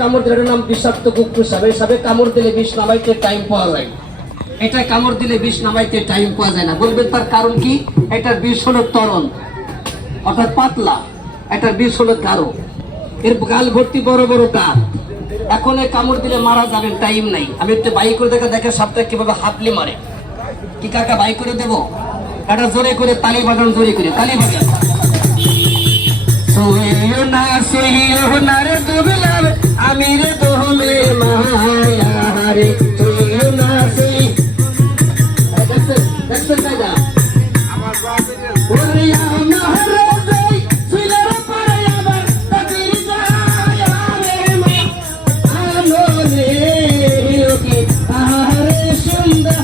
কামড় দিলে, এটার নাম বিষাক্ত কুকুর সাপ। এই সাপে কামড় দিলে বিষ নামাইতে টাইম পাওয়া যায়, এটা কামড় দিলে বিষ নামাইতে টাইম পাওয়া যায় না। বলবেন তার কারণ কি? এটার বিষ হলো তরল, অর্থাৎ পাতলা, এটার বিষ হলো গাঢ়, এর গাল ভর্তি বড় বড় দাঁত। এখন এই কামড় দিলে মারা যাবেন, টাইম নাই। আমি একটু বাই করে দেখে সাপটা কিভাবে হাফলি মারে। কি কাকা বাই করে দেবো? এটা জোরে করে তালি বাজান, জোরে করে তালি বাজান। সহিও না সহিও না রে দুবলার, আমি রে দোহলে মায়া রে, সহিও না সহি। দেখছেন দেখছেন কায়দা? ওরে আমার রাজাই ছিলার পরে আবার তাকির যায় রে মা, আলো রে কি আহারে সুন্দর।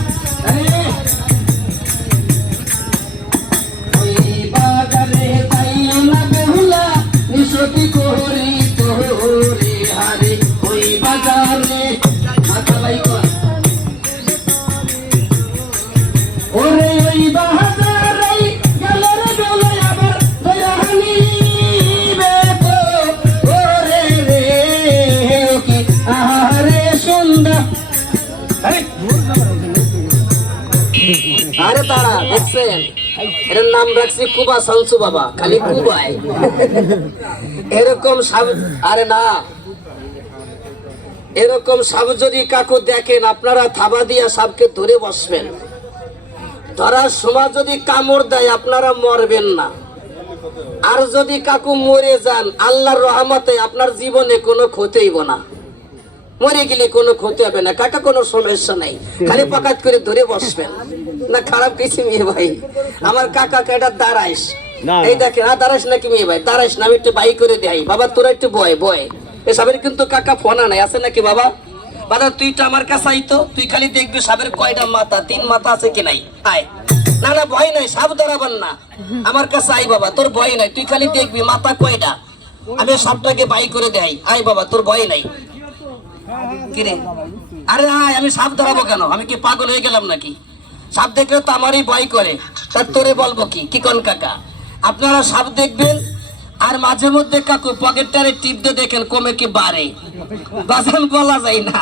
ওই বাগানে তাইও না বেহুলা, নিশতি কোহরি তোরে হারে। ওই বাগানে মাথা লাই কর, ওরে ওই বাহাদারে গেলের ডলে আবার দয়াহানি বেতো, ওরে রে কি আহারে সুন্দর। আরে তারা দেখছেন, এর নাম রাখছি কুবা শামসু বাবা, খালি কুবাই। এরকম সাপ, আরে না, এরকম সাপ যদি কাকু দেখেন, আপনারা থাবা দিয়া সাপকে ধরে বসবেন। ধরার সময় যদি কামড় দেয়, আপনারা মরবেন না। আর যদি কাকু মরে যান, আল্লাহর রহমতে আপনার জীবনে কোনো ক্ষতি হইব না। মরে গেলে কোনো ক্ষতি হবে না কাকা, কোনো সমস্যা নাই, খালি পাকাত করে ধরে বসবেন না। খারাপ কিছু মেয়ে ভাই, আমার কাকাকে এটা দাঁড়াইস, এই দেখেন দাঁড়াইস নাকি মেয়ে ভাই? দাঁড়াইস না, আমি একটু বাই করে দেয়। বাবা তোরা একটু বয় বয়, এসবের কিন্তু কাকা ফোনা নাই, আছে নাকি বাবা? বাবা তুইটা আমার কাছে আইতো, তুই খালি দেখবি সাপের কয়টা মাথা, 3 মাথা আছে কি নাই। আয় না না, ভয় নাই, সাপ দাঁড়াবেন না, আমার কাছে আই বাবা, তোর ভয় নাই, তুই খালি দেখবি মাথা কয়টা, আমি সাপটাকে বাই করে দেয়। আয় বাবা, তোর ভয় নাই। কিরে আরে আয়, আমি সাপ ধরাবো কেন? আমি কি পাগল হয়ে গেলাম নাকি? সাপ দেখলে তো আমারই ভয় করে, তার তোরে বলবো কি? কি কোন কাকা, আপনারা সাপ দেখবেন আর মাঝে মধ্যে কাকু পকেটটারে টিপ দিয়ে দেখেন কমে কি বাড়ে, বাজান বলা যায় না।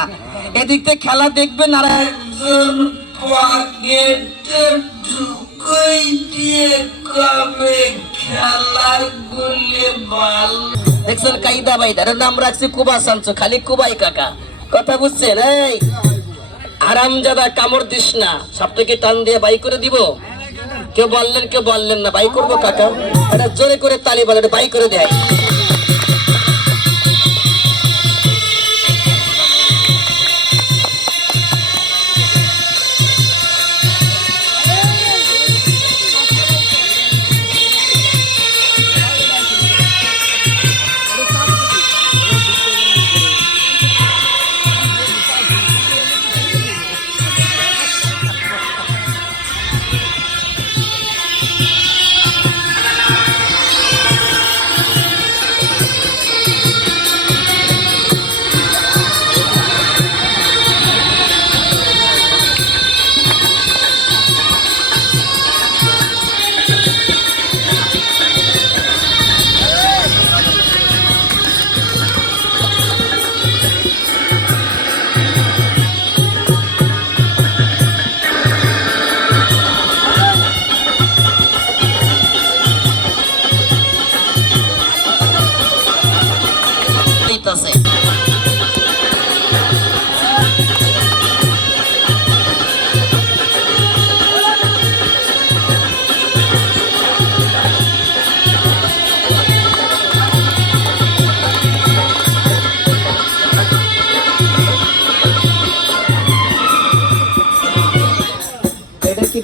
এদিক থেকে খেলা দেখবেন, আর একজন পকেটে ঢুকাই দিয়ে কমে খেলার গুলি বাল। দেখছেন কায়দা বাইদা, নাম রাখছি কুবা শামসু, খালি কুবাই কাকা, কথা বুঝছেন? এই আরামজাদা কামড় দিস না, সাপটাকে টান দিয়ে বাই করে দিব। কেউ বললেন না, বাই করবো কাকা, এটা জোরে করে তালি বাজাতে বাই করে দেয়।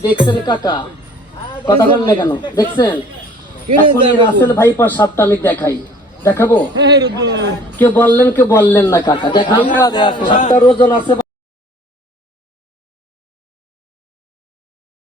দেখছেন কাকা, কথা বলেন না কেন? দেখছেন এখন এই রাসেল ভাইপার সাপটা আমি দেখাই, দেখাবো? কেউ বললেন না কাকা? দেখাই সাপটার ওজন আছে